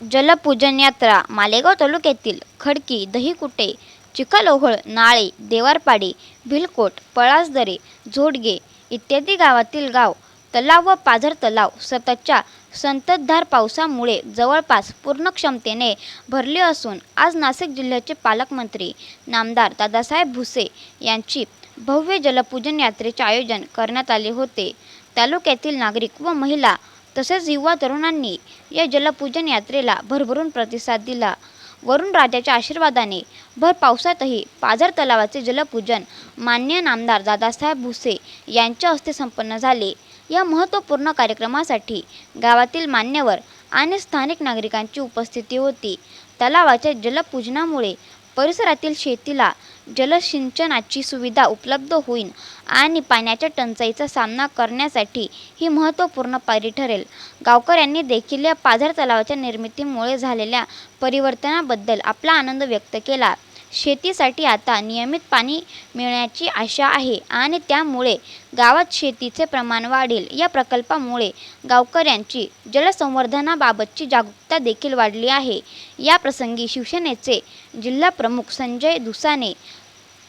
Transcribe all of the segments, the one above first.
जलपूजन यात्रा मालेगाव तालुक्यातील खडकी दहीकुटे चिखलोहळ नाळे देवारपाडी भिलकोट पळासदरे झोडगे इत्यादी गावातील गाव तलाव व पाझर तलाव सततच्या संततधार पावसामुळे जवळपास पूर्ण क्षमतेने भरले असून आज नाशिक जिल्ह्याचे पालकमंत्री नामदार दादासाहेब भुसे यांची भव्य जलपूजन यात्रेचे आयोजन करण्यात आले होते. तालुक्यातील नागरिक व महिला तसेच युवा तरुणांनी या जलपूजन यात्रेला भरभरून प्रतिसाद दिला. वरुण राजाच्या आशीर्वादाने भर पावसातही पाझर तलावाचे जलपूजन मान्य नामदार दादासाहेब भुसे यांच्या हस्ते संपन्न झाले. या महत्त्वपूर्ण कार्यक्रमासाठी गावातील मान्यवर आणि स्थानिक नागरिकांची उपस्थिती होती. तलावाच्या जलपूजनामुळे परिसरातील शेतीला जलसिंचनाची सुविधा उपलब्ध होईल आणि पाण्याच्या टंचाईचा सामना करण्यासाठी ही महत्त्वपूर्ण पायरी ठरेल. गावकऱ्यांनी देखील या पाझर तलावाच्या निर्मितीमुळे झालेल्या परिवर्तनाबद्दल आपला आनंद व्यक्त केला. शेतीसाठी आता नियमित पाणी मिळण्याची आशा आहे आणि त्यामुळे गावात शेतीचे प्रमाण वाढेल. या प्रकल्पामुळे गावकऱ्यांची जलसंवर्धनाबाबतची जागरूकता देखील वाढली आहे. या प्रसंगी शिवसेनेचे जिल्हा प्रमुख संजय दुसाने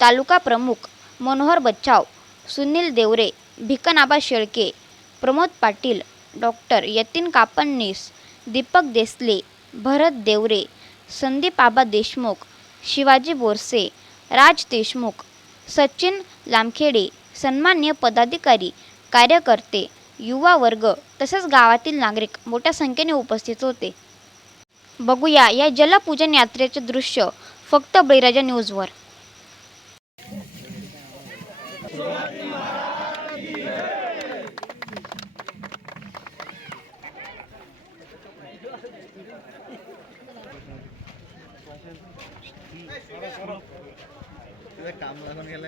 तालुका प्रमुख मनोहर बच्चाव सुनील देवरे भिकनाबा शेळके प्रमोद पाटील डॉक्टर यतीन कापणनीस दीपक देसले भरत देवरे संदीप आबा देशमुख शिवाजी बोरसे राज देशमुख सचिन लामखेडे सन्मान्य पदाधिकारी कार्यकर्ते युवा वर्ग तसेच गावातील नागरिक मोठ्या संख्येने उपस्थित होते. बघूया या जलपूजन यात्रेचे दृश्य फक्त बळीराजा न्यूजवर. तुझं काम लागून गेलं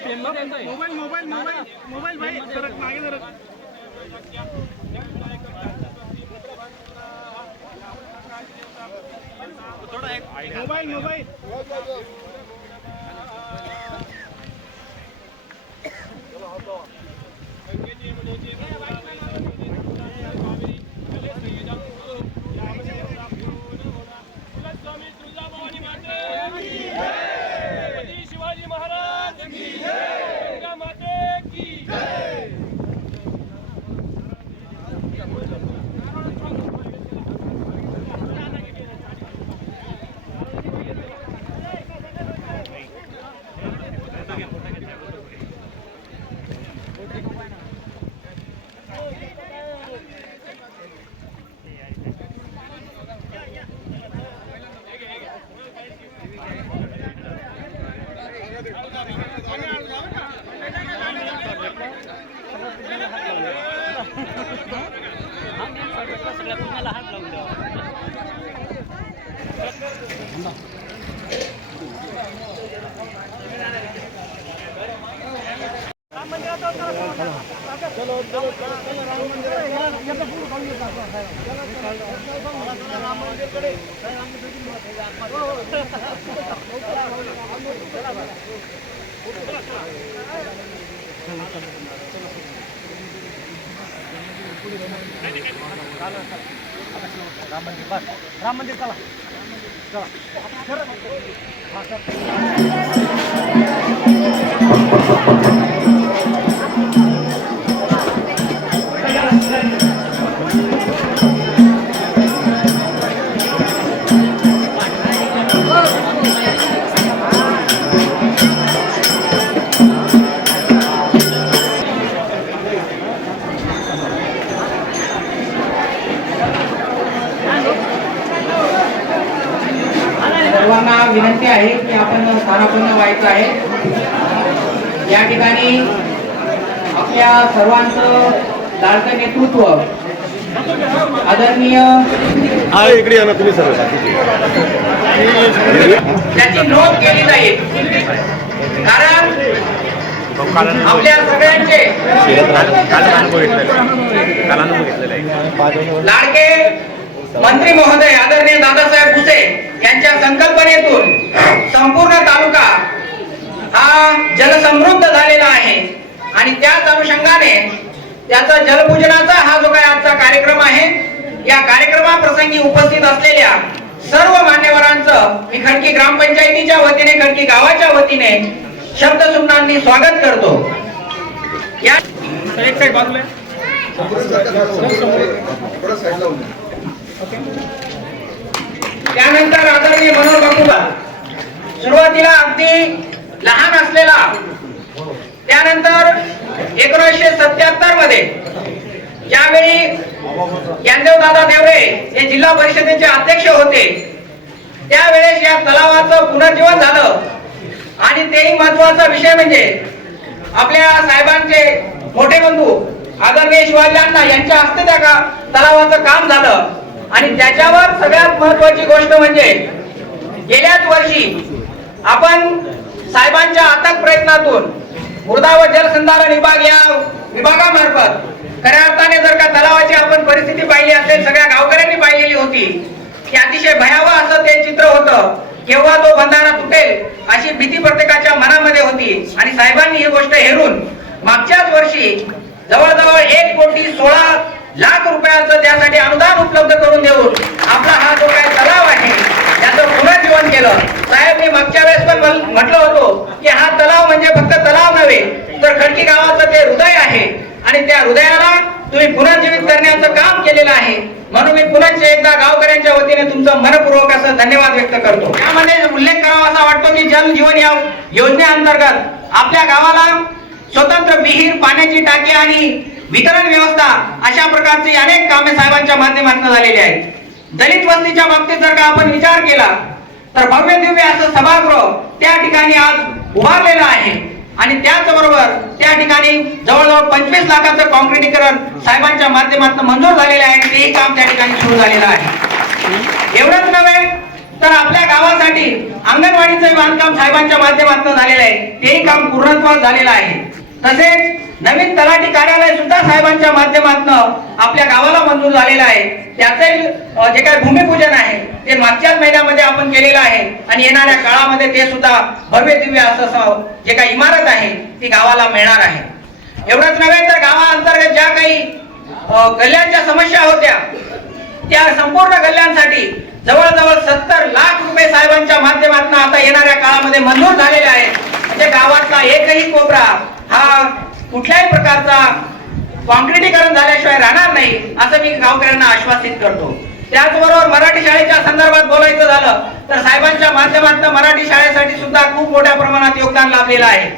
मोबाईल मोबाईल मोबाईल मोबाईल भाई सरक मागे सरक mobile mobile Chhatrapati Ram Mandir बस. राम मंदिर चला. चला. ठिकाणी आपल्या सर्वांचं लाडकं नेतृत्व आदरणीय इकडे या ना तुम्ही सर्व. त्याची नोंद केली जाईल कारण आपल्या सगळ्यांचे लाडके मंत्री महोदय आदरणीय दादासाहेब भुसे यांच्या संकल्पनेतून संपूर्ण तालुका हा जलसमृद्ध झालेला आहे. आणि त्याच अनुषंगाने त्याचा जलपूजनाचा हा जो काही आजचा कार्यक्रम आहे या कार्यक्रमाप्रसंगी उपस्थित असलेल्या सर्व मान्यवरांचं मी खडकी ग्रामपंचायतीच्या वतीने खडकी गावाच्या वतीने शब्द स्वागत करतो. या त्यानंतर आदरणीय मनोहर बापूला सुरुवातीला अगदी लहान असलेला. त्यानंतर एकोणीसशे सत्याहत्तरमध्ये ज्यावेळी ज्ञानदेव दादा देवरे हे जिल्हा परिषदेचे अध्यक्ष होते त्यावेळेस या तलावाचं पुनर्जीवन झालं. आणि तेही महत्त्वाचा विषय म्हणजे आपल्या साहेबांचे मोठे बंधू आदरणीय शिवाजी अण्णा यांच्या हस्ते त्या का तलावाचं काम झालं. आणि त्याच्यावर सगळ्यात महत्वाची गोष्ट म्हणजे गेल्याच वर्षी आपण साहेबांच्या अथक प्रयत्नातून मृदा व जलसंधारण विभाग या विभागामार्फत खऱ्या अर्थाने जर का तलावाची आपण परिस्थिती पाहिली असेल सगळ्या गावकऱ्यांनी पाहिलेली होती की अतिशय भयावह असं ते चित्र होतं केव्हा तो बंधारा तुटेल अशी भीती प्रत्येकाच्या मनामध्ये होती. आणि साहेबांनी ही गोष्ट हेरून मागच्याच वर्षी जवळजवळ एक कोटी सोळा लाख रुपयाचं त्यासाठी अनुदान उपलब्ध करून देऊन आपला हा जो काही तलाव आहे त्याचं पुनर्जीवन केलं. साहेब मी मागच्या वेळेस पण म्हटलं होतो की हा तलाव म्हणजे फक्त तलाव नव्हे तर खडकी गावाचं ते हृदय आहे. आणि त्या हृदयाला तुम्ही पुनर्जीवित करण्याचं काम केलेलं आहे. म्हणून मी पुन्हा एकदा गावकऱ्यांच्या वतीने तुमचा मनपूर्वक असं धन्यवाद व्यक्त करतो. त्यामध्ये उल्लेख करावा असा वाटतो की जल जीवन या योजनेअंतर्गत आपल्या गावाला स्वतंत्र विहीर पाण्याची टाकी आणि वितरण व्यवस्था अशा प्रकारची अनेक कामे साहेबांच्या माध्यमातून झालेली आहेत. दलित वस्तीच्या बाबतीत जर का आपण विचार केला तर भव्य दिव्य असं सभागृह त्या ठिकाणी आज उभारलेलं आहे. आणि त्याचबरोबर त्या ठिकाणी जवळजवळ पंचवीस लाखाचं कॉन्क्रिटीकरण साहेबांच्या माध्यमातून मंजूर झालेलं आहे आणि तेही काम त्या ठिकाणी सुरू झालेलं आहे. एवढंच नव्हे तर आपल्या गावासाठी अंगणवाडीचं बांधकाम साहेबांच्या माध्यमातून झालेलं आहे. तेही काम पूर्णत्वास झालेलं आहे. तसेच नवीन तलाठी कार्यालय सुद्धा साहेबांच्या माध्यमातून आपल्या गावाला मंजूर झालेलं आहे. त्याचे जे काही भूमिपूजन आहे ते मागच्याच महिन्यामध्ये आपण केलेलं आहे. आणि येणाऱ्या काळामध्ये ते सुद्धा भव्य दिव्य असं जे काही इमारत आहे ती गावाला मिळणार आहे. एवढंच नव्हे तर गावाअंतर्गत ज्या काही गल्ल्यांच्या समस्या होत्या त्या संपूर्ण गल्ल्यांसाठी जवळजवळ सत्तर लाख रुपये साहेबांच्या माध्यमातून आता येणाऱ्या काळामध्ये मंजूर झालेले आहेत. म्हणजे गावातला एकही कोपरा हा कुठल्याही प्रकारचा कॉन्क्रिटीकरण झाल्याशिवाय राहणार नाही असं मी गावकऱ्यांना आश्वासित करतो. त्याचबरोबर मराठी शाळेच्या संदर्भात बोलायचं झालं तर साहेबांच्या माध्यमातून मराठी शाळेसाठी सुद्धा खूप मोठ्या प्रमाणात योगदान लाभलेलं आहे.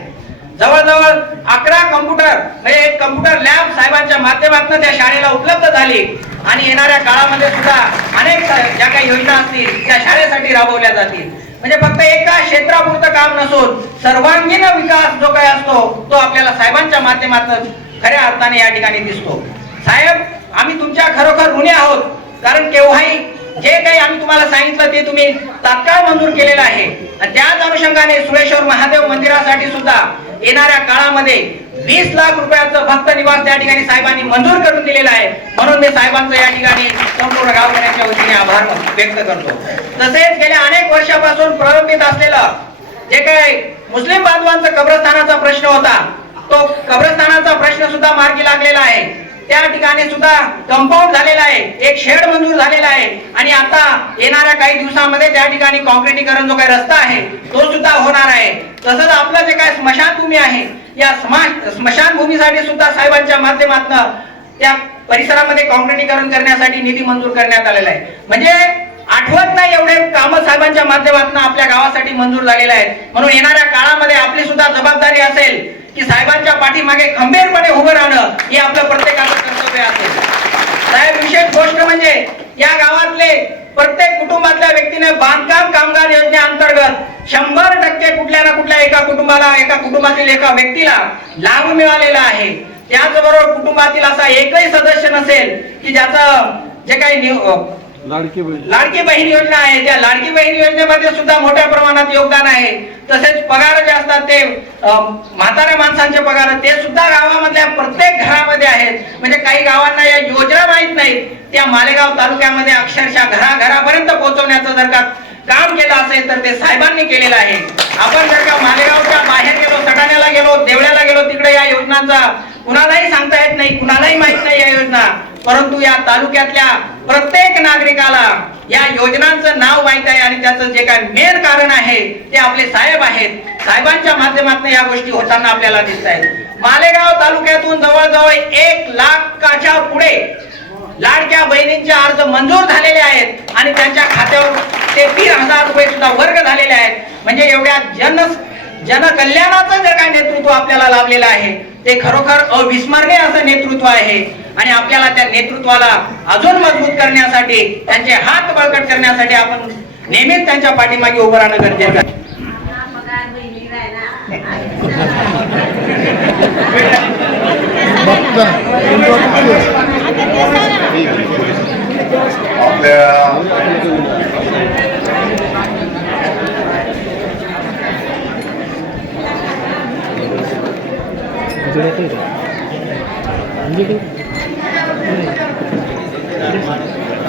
जवळजवळ अकरा कम्प्युटर म्हणजे एक कम्प्युटर लॅब साहेबांच्या माध्यमातून त्या शाळेला उपलब्ध झाली. आणि येणाऱ्या काळामध्ये सुद्धा अनेक ज्या काही योजना असतील त्या शाळेसाठी राबवल्या जातील. म्हणजे फक्त एका क्षेत्रापुरतं काम नसून सर्वांगीण विकास जो काही असतो तो आपल्याला साहेबांच्या माध्यमातून खऱ्या अर्थाने या ठिकाणी दिसतो. साहेब आम्ही तुमच्या खरोखर ऋणी आहोत कारण केव्हाही जे काही आम्ही तुम्हाला सांगितलं ते तुम्ही तात्काळ मंजूर केलेलं आहे. त्याच अनुषंगाने सुरेश्वर महादेव मंदिरासाठी सुद्धा येणाऱ्या काळामध्ये वीस लाख रुपयाचं भक्त निवास त्या ठिकाणी साहेबांनी मंजूर करून दिलेलं आहे. म्हणून मी साहेबांचं या ठिकाणी संपूर्ण गावकऱ्यांच्या वतीने आभार व्यक्त करतो. तसेच गेल्या अनेक वर्षापासून प्रलंबित असलेलं जे काही मुस्लिम बांधवांचा कब्रस्थानाचा प्रश्न होता तो कब्रस्थानाचा प्रश्न सुद्धा मार्गी लागलेला आहे. त्या ठिकाणी सुद्धा कंपाऊंड झालेला आहे एक शेड मंजूर झालेला आहे. आणि आता येणाऱ्या काही दिवसामध्ये त्या ठिकाणी कॉन्क्रिटीकरण जो काही रस्ता आहे तो सुद्धा होणार आहे. तसंच आपलं जे काय स्मशानभूमी आहे या स्मशानभूमीसाठी सुद्धा साहेबांच्या माध्यमातून त्या परिसरामध्ये कॉन्क्रिटीकरण करण्यासाठी निधी मंजूर करण्यात आलेला आहे. म्हणजे आठवत नाही एवढे काम साहेबांच्या माध्यमातून आपल्या गावासाठी मंजूर झालेले आहेत. म्हणून येणाऱ्या काळामध्ये आपली सुद्धा जबाबदारी असेल की साहेबांच्या पाठीमागे खंबीरपणे उभं राहणं हे आपलं प्रत्येकाचं कर्तव्य असेल. साहेब विशेष गोष्ट म्हणजे या गावातले प्रत्येक कुटुंबातल्या व्यक्तीने बांधकाम कामगार योजनेअंतर्गत शंभर टक्के कुठल्या ना कुठल्या एका कुटुंबाला एका कुटुंबातील एका व्यक्तीला लाभ मिळालेला आहे. त्याचबरोबर कुटुंबातील असा एकही सदस्य नसेल की ज्याचं जे काही लाडकी बहीण. लाडकी बहीण योजना आहे. त्या लाडकी बहीण योजनेमध्ये सुद्धा मोठ्या प्रमाणात योगदान आहे. तसेच पगार जे असतात ते अं, म्हाताऱ्या माणसांचे पगार ते सुद्धा गावामधल्या प्रत्येक घरामध्ये आहेत. म्हणजे काही गावांना या योजना माहीत नाहीत. त्या मालेगाव तालुक्यामध्ये अक्षरशः घराघरापर्यंत पोहोचवण्याचं जर का काम केलं असेल तर ते साहेबांनी केलेलं आहे. आपण जर का मालेगावच्या बाहेर गेलो सटाण्याला गेलो देवळ्याला गेलो तिकडे या योजनांचा कुणालाही सांगता येत नाही कुणालाही माहीत नाही या योजना. परंतु या तालुक्यातल्या प्रत्येक नागरिकाला या योजनांचं नाव माहीत आहे आणि त्याचं जे काय मेन कारण आहे ते आपले साहेब आहेत. साहेबांच्या माध्यमातून या गोष्टी होताना आपल्याला दिसत आहेत. मालेगाव तालुक्यातून जवळजवळ एक लाखाच्या पुढे लाडक्या बहिणींचे अर्ज मंजूर झालेले आहेत आणि त्यांच्या खात्यावर ते तीन हजार रुपये सुद्धा वर्ग झालेले आहेत. म्हणजे एवढ्या जन जनकल्याणाचं जे काय नेतृत्व आपल्याला लाभलेलं आहे ते खरोखर अविस्मरणीय असं नेतृत्व आहे. आणि आपल्याला त्या नेतृत्वाला अजून मजबूत करण्यासाठी त्यांचे हात बळकट करण्यासाठी आपण नेहमीच त्यांच्या पाठीमागे उभं राहणं गरजेचं आहे. आपल्या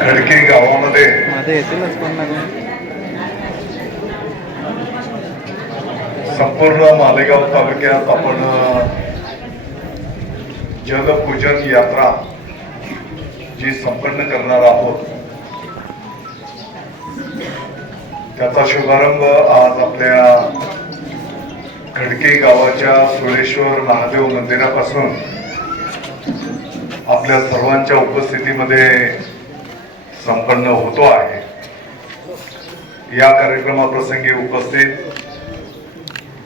खडकी गावामध्ये. संपूर्ण मालेगाव तालुक्यात आपण जलपूजन यात्रा जी संपन्न करणार आहोत त्याचा शुभारंभ आज आपल्या खडके गावाच्या सुळेश्वर महादेव मंदिरापासून आपल्या सर्वांच्या उपस्थितीमध्ये संपन्न होतो आहे. या कार्यक्रमाप्रसंगी उपस्थित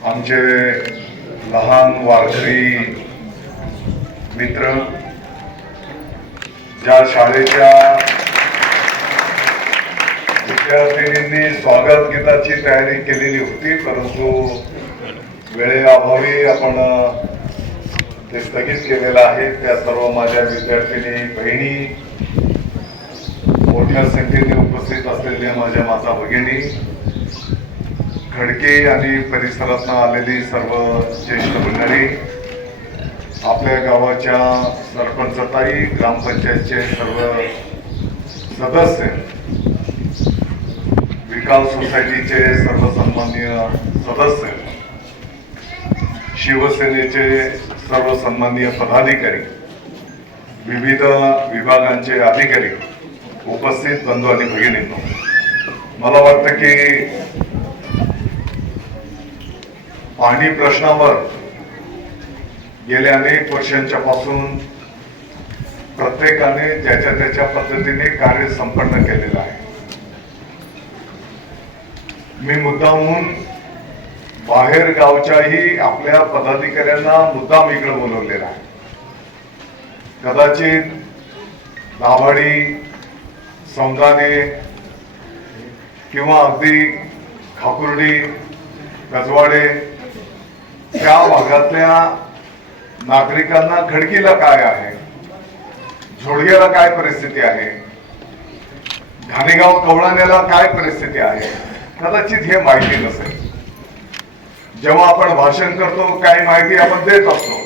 आमचे लहान वारकरी मित्र ज्या शाळेच्या विद्यार्थिनींनी स्वागत गीताची तयारी केलेली होती परंतु वेळेअभावी आपण ते स्थगित केलेलं आहे. त्या सर्व माझ्या विद्यार्थिनी बहिणी मोठ्या संख्येने उपस्थित असलेल्या माझ्या माता भगिनी खडके आणि परिसरातनं आलेली सर्व ज्येष्ठ मंडळी आपल्या गावाच्या सरपंचताई ग्रामपंचायतचे सर्व सदस्य विकास सोसायटीचे सर्व सन्माननीय सदस्य शिवसेनेचे सर्व सन्माननीय पदाधिकारी विविध विभागांचे अधिकारी उपस्थित बंधू आणि भगिनींनो मला वाटतं की पाणी प्रश्नावर गेल्या अनेक वर्षांच्या पासून प्रत्येकाने ज्याच्या त्याच्या पद्धतीने कार्य संपन्न केलेलं आहे. मी मुद्दामून बाहेर गावच्याही आपल्या पदाधिकाऱ्यांना मुद्दाम इकडे बोलवलेला आहे. कदाचित दाभाडी सौंदाने किंवा अगदी खाकुर्डी गजवाडे त्या भागातल्या नागरिकांना खडकीला काय आहे? झोडग्याला काय परिस्थिती आहे? घाणेगाव कवळाण्याला काय परिस्थिती आहे? कदाचित हे माहिती नसेल. जेव्हा आपण भाषण करतो काही माहिती आपण देत असतो.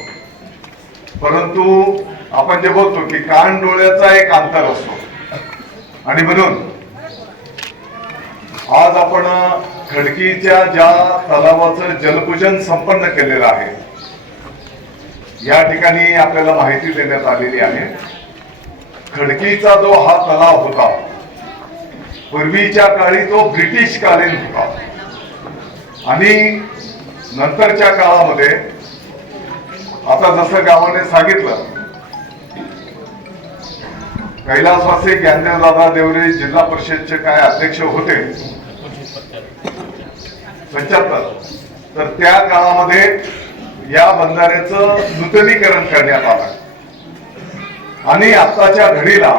परंतु आपण जे बोलतो की कान डोळ्याचा एक अंतर असतो. आणि म्हणून आज आपण खडकीच्या ज्या तलावाचं जलपूजन संपन्न केलेलं आहे या ठिकाणी आपल्याला माहिती देण्यात आलेली आहे. खडकीचा जो हा तलाव होता पूर्वीच्या काळी तो ब्रिटिश कालीन होता. आणि नंतरच्या काळामध्ये आता जसं गावाने सांगितलं कैलासवासी ज्ञानदेवदादा देवरे जिल्हा परिषदचे काय अध्यक्ष होते? पंच्याहत्तर. तर त्या काळामध्ये या बंधाऱ्याचं नूतनीकरण करण्यात आलं. आणि आताच्या घडीला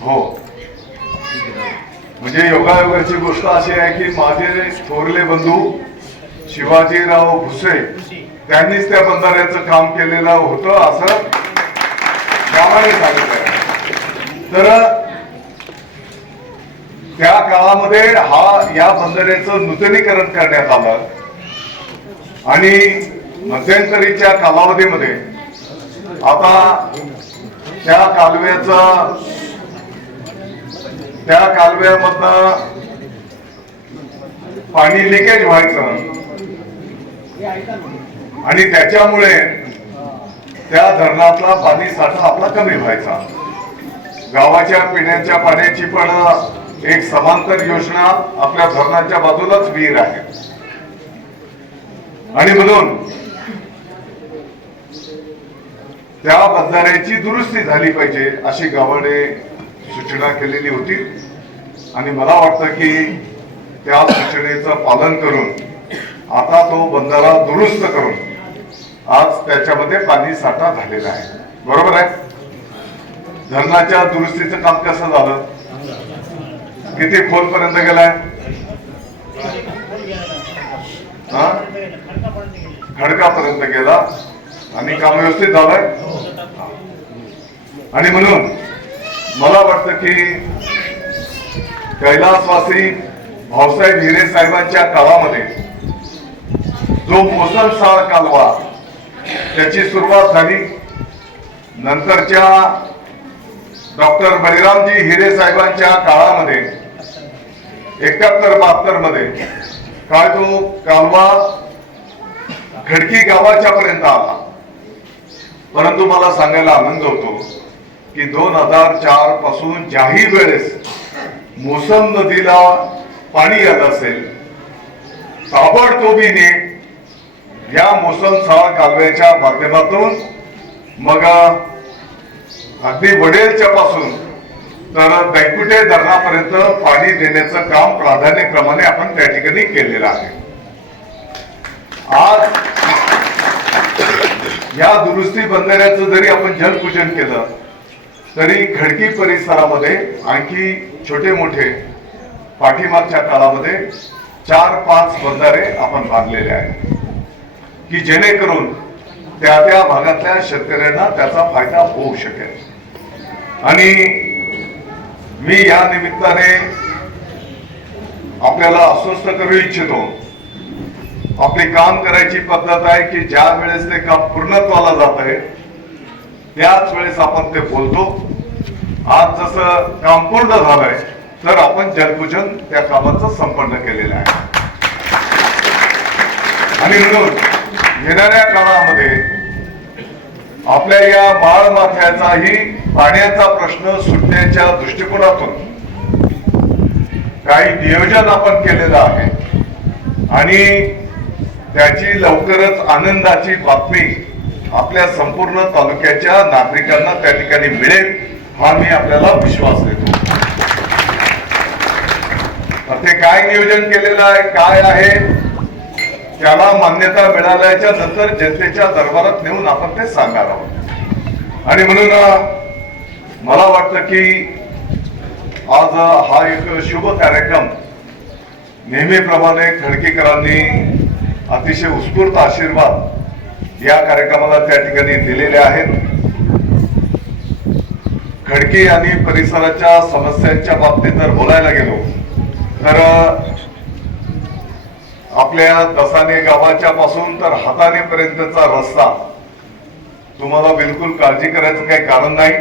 हो. म्हणजे योगायोगाची गोष्ट अशी आहे की माझे थोरले बंधू शिवाजीराव भुसे त्यांनीच त्या बंधाऱ्याचं काम केलेलं होतं असं गावाने सांगितलं तर त्या काळामध्ये हा या बंधाऱ्याचं नूतनीकरण करण्यात आलं. आणि मध्यंतरीच्या कालावधीमध्ये आता त्या कालव्याचा त्या कालव्यामधनं पाणी लिकेज व्हायचं. आणि त्याच्यामुळे त्या धरणातला पाणी साठा आपला कमी व्हायचा. गावाच्या पिण्याच्या पाण्याची पण एक समांतर योजना आपल्या धरणाच्या बाजूलाच विहीर आहे. आणि म्हणून त्या बंधाऱ्याची दुरुस्ती झाली पाहिजे अशी गावाने सूचना केलेली होती. आणि मला वाटतं की त्या सूचनेचं पालन करून आता तो बंधारा दुरुस्त करून आज त्याच्यामध्ये पाणी साठा झालेला आहे. बरोबर आहे? धरणाच्या दुरुस्तीचं काम कसं झालं? किती खोलपर्यंत गेलाय? खडकापर्यंत गेला. आणि काम व्यवस्थित झालंय? आणि म्हणून मला वाटतं की कैलासवासी भाऊसाहेब हिरे साहेबांच्या काळामध्ये जो मोसमसार कालवा त्याची सुरुवात झाली. नंतरच्या डॉक्टर बलिरामजी हिरे साहेबांच्या काळामध्ये एकाहत्तर बहात्तरमध्ये. काय तो कालवा खडकी गावाच्या पर्यंत आला. परंतु मला सांगायला आनंद होतो की दोन हजार चारपासून ज्याही वेळेस मोसम नदीला पाणी आलं असेल ताबडतोबीने या मोसमसार कालव्याच्या माध्यमातून मग अगदी वडेलच्या पासून तर दैकुटे धरणापर्यंत पाणी देण्याचं काम प्राधान्यक्रमाने आपण त्या ठिकाणी केलेलं आहे. आज या दुरुस्ती बंधाऱ्याचं जरी आपण जलपूजन केलं तरी खडकी परिसरामध्ये आणखी छोटे मोठे पाठीमागच्या काळामध्ये चार पाच बंधारे आपण बांधलेले आहेत. की जेणेकरून त्या त्या भागातल्या शेतकऱ्यांना त्याचा फायदा होऊ शकेल. आणि मी या निमित्ताने आपल्याला अस्वस्थ करू इच्छितो. आपली काम करायची पद्धत आहे की ज्या वेळेस ते काम पूर्णत्वाला जात आहे त्याच वेळेस आपण ते बोलतो. आज जसं काम पूर्ण झालंय तर आपण जलपूजन त्या कामाचं संपन्न केलेलं आहे. आणि म्हणून येणाऱ्या काळामध्ये आपल्या या माळ माथ्याचाही पाण्याचा प्रश्न सुटण्याच्या दृष्टिकोनातून काही नियोजन आपण केलेलं आहे. आणि त्याची लवकरच आनंदाची बातमी आपल्या संपूर्ण तालुक्याच्या नागरिकांना त्या ठिकाणी मिळेल हा मी आपल्याला विश्वास देतो. ते काय नियोजन केलेलं आहे काय आहे त्याला मान्यता मिळाल्याच्या नंतर जनतेच्या दरबारात नेऊन आपण ते सांगणार आहोत. आणि म्हणून मला वाटतं की आज हा एक शुभ कार्यक्रम नेहमीप्रमाणे खडकेकरांनी अतिशय उत्स्फूर्त आशीर्वाद या कार्यक्रमाला त्या ठिकाणी दिलेले आहेत. खडके आणि परिसराच्या समस्यांच्या बाबतीत जर बोलायला गेलो तर आपल्या दसाने गावाच्या पासून तर हाताने पर्यंतचा रस्ता. तुम्हाला बिलकुल काळजी करायचं काही कारण नाही.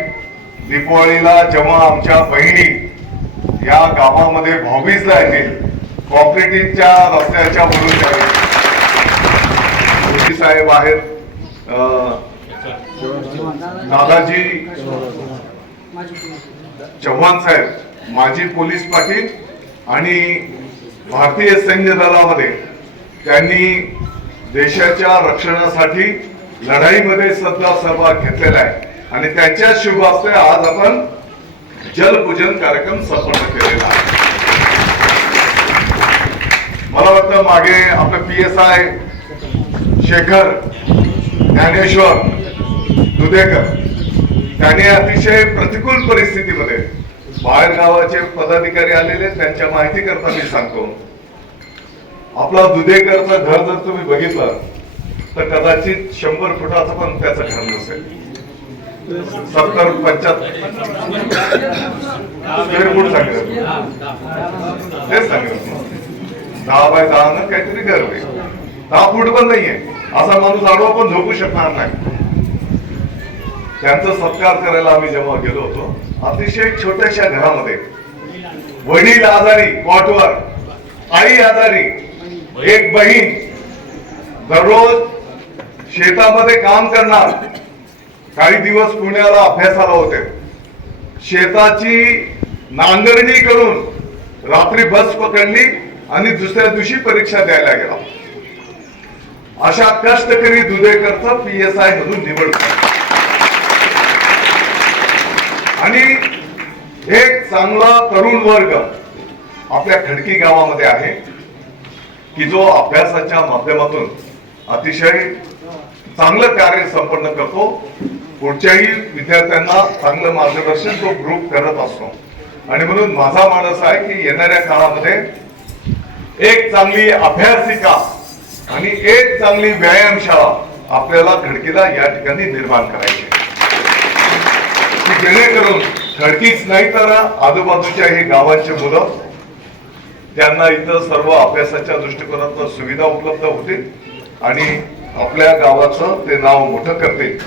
दीपावळीला जेव्हा आमच्या बहिणी या गावामध्ये भाऊबीजला येतील कॉन्क्रिटीच्या रस्त्याच्या वरून जाईल साहेब आहेत. दादाजी चव्हाण साहेब माजी पोलीस पाटील आणि भारतीय सैन्य दलामध्ये त्यांनी देशाच्या रक्षणासाठी लढाईमध्ये सध्या सहभाग घेतलेला आहे. आणि त्यांच्या शुभास्ते आज आपण जलपूजन कार्यक्रम संपन्न केलेला आहे. मला वाटतं मागे आपलं P S I Shekhar Dnyaneshwar Dudhekar त्यांनी अतिशय प्रतिकूल परिस्थितीमध्ये बाहेर गावाचे पदाधिकारी आलेले त्यांच्या माहिती करता मी सांगतो. आपला दुधेकरचं घर जर तुम्ही बघितलं तर कदाचित शंभर फुटाचं पण त्याचं घर नसेल. सत्तर पंच्याहत्तर. फूट सांगितलं तेच सांगितलं दहा बाय दहा न काहीतरी घर होईल. दहा फूट पण नाहीये. असा माणूस आडवा पण झोपू शकणार नाही. त्यांचा सत्कार करायला आम्ही जेव्हा गेलो होतो अतिशय छोट्याशा घरामध्ये. वडील आजारी कॉटवर आई आजारी. एक बहीण दररोज शेतामध्ये काम करणार. काही दिवस पुण्याला अभ्यासाला होते. शेताची नांगरणी करून रात्री बस पकडली आणि दुसऱ्या दिवशी परीक्षा द्यायला गेला. अशा कष्टकरी दुधेकरचं पी एस आय म्हणून निवड आणि एक चांगला तरुण वर्ग आपल्या खडकी गावामध्ये आहे. की जो अभ्यासाच्या माध्यमातून अतिशय चांगलं कार्य संपन्न करतो पुढच्याही विद्यार्थ्यांना चांगलं मार्गदर्शन तो ग्रुप करत असतो. आणि म्हणून माझा मानस आहे की येणाऱ्या काळामध्ये एक चांगली अभ्यासिका आणि एक चांगली व्यायामशाळा आपल्याला खडकीला या ठिकाणी निर्माण करायची जेणेकरून खडकीच नाही तर आजूबाजूच्या ही गावांचे मुलं त्यांना इथं सर्व अभ्यासाच्या दृष्टिकोनातून सुविधा उपलब्ध होतील आणि आपल्या गावाचं ते नाव मोठं करतील.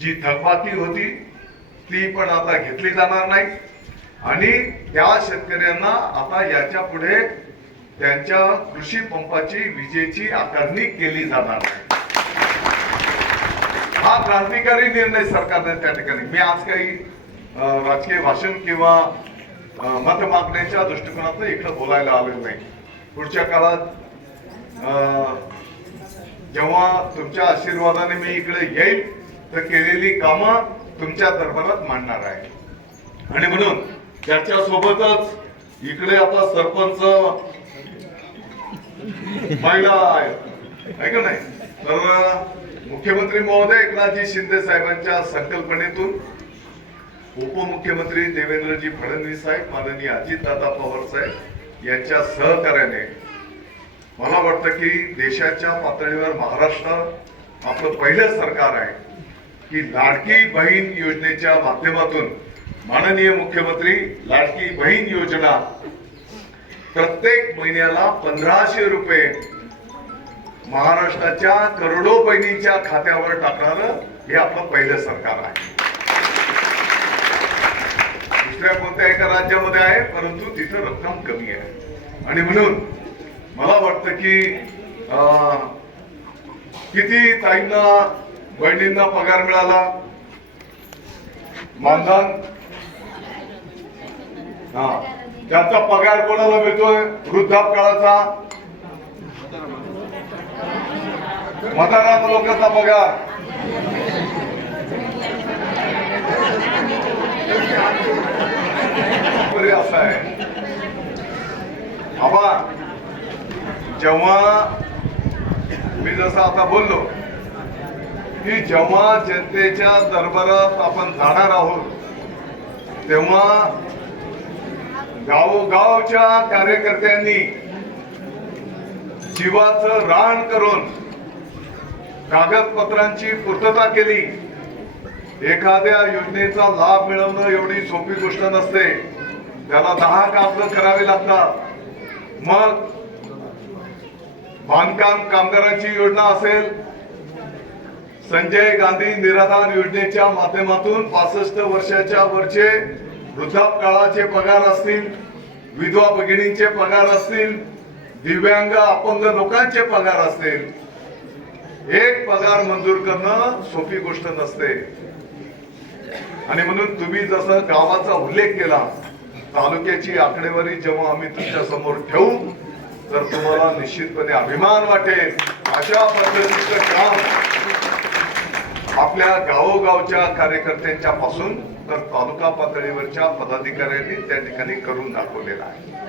जी थकबाकी होती ती पण आता घेतली जाणार नाही. आणि त्या शेतकऱ्यांना आता याच्यापुढे त्यांच्या कृषी पंपाची विजेची आकारणी केली जाणार नाही. हा क्रांतिकारी निर्णय सरकारने त्या ठिकाणी मी आज काही राजकीय भाषण किंवा मत मागण्याच्या दृष्टिकोनातून इकडे बोलायला आलेलं नाही. पुढच्या काळात जेव्हा तुमच्या आशीर्वादाने मी इकडे येईल तर केलेली कामं तुमच्या दरबारात मांडणार आहे. आणि म्हणून त्याच्या सोबतच इकडे आता सरपंच महिला आहे का नाही? तर मुख्यमंत्री महोदय एकनाथजी शिंदे साहेबांच्या संकल्पनेतून उपमुख्यमंत्री देवेंद्रजी फडणवीस साहेब माननीय अजितदादा पवार साहेब यांच्या सहकार्याने मला वाटतं की देशाच्या पातळीवर महाराष्ट्र आपलं पहिलं सरकार आहे की लाडकी बहीण योजनेच्या माध्यमातून माननीय मुख्यमंत्री लाडकी बहीण योजना प्रत्येक महिन्याला पंधराशे रुपये महाराष्ट्राच्या करोडो बहिणीच्या खात्यावर टाकणारं हे आपलं पहिलं सरकार आहे. दुसऱ्या कोणत्या एका राज्यामध्ये आहे परंतु तिथं रक्कम कमी आहे. आणि म्हणून मला वाटतं की अं, किती ताईंना बहिणींना पगार मिळाला? मानधन? हा. त्याचा पगार कोणाला मिळतोय? वृद्धापकाळाचा मतदारात लोकांचा पगार? असं आहे. आबा जेव्हा मी जसं आता बोललो की जेव्हा जनतेच्या दरबारात आपण जाणार आहोत तेव्हा गावोगावच्या कार्यकर्त्यांनी जीवाचं रान करून कागदपत्रांची पूर्तता केली. एखाद्या योजनेचा लाभ मिळवणं एवढी सोपी गोष्ट नसते. त्याला दहा कामं करावे लागतात मग बांधकाम कामगारांची योजना असेल संजय गांधी निराधार योजनेच्या माध्यमातून पासष्ट वर्षाच्या वरचे वृद्धापकाळाचे पगार असतील विधवा भगिनींचे पगार असतील दिव्यांग अपंग लोकांचे पगार असतील. एक पगार मंजूर करणं सोपी गोष्ट नसते. आणि म्हणून तुम्ही जसं गावाचा उल्लेख केला तालुक्याची आकडेवारी जेव्हा आम्ही तुमच्यासमोर ठेवू तर तुम्हाला निश्चितपणे अभिमान वाटेल. अशा पद्धतीचं काम आपल्या गावोगावच्या कार्यकर्त्यांच्या पासून तर तालुका पातळीवरच्या पदाधिकाऱ्यांनी त्या ठिकाणी करून दाखवलेलं आहे.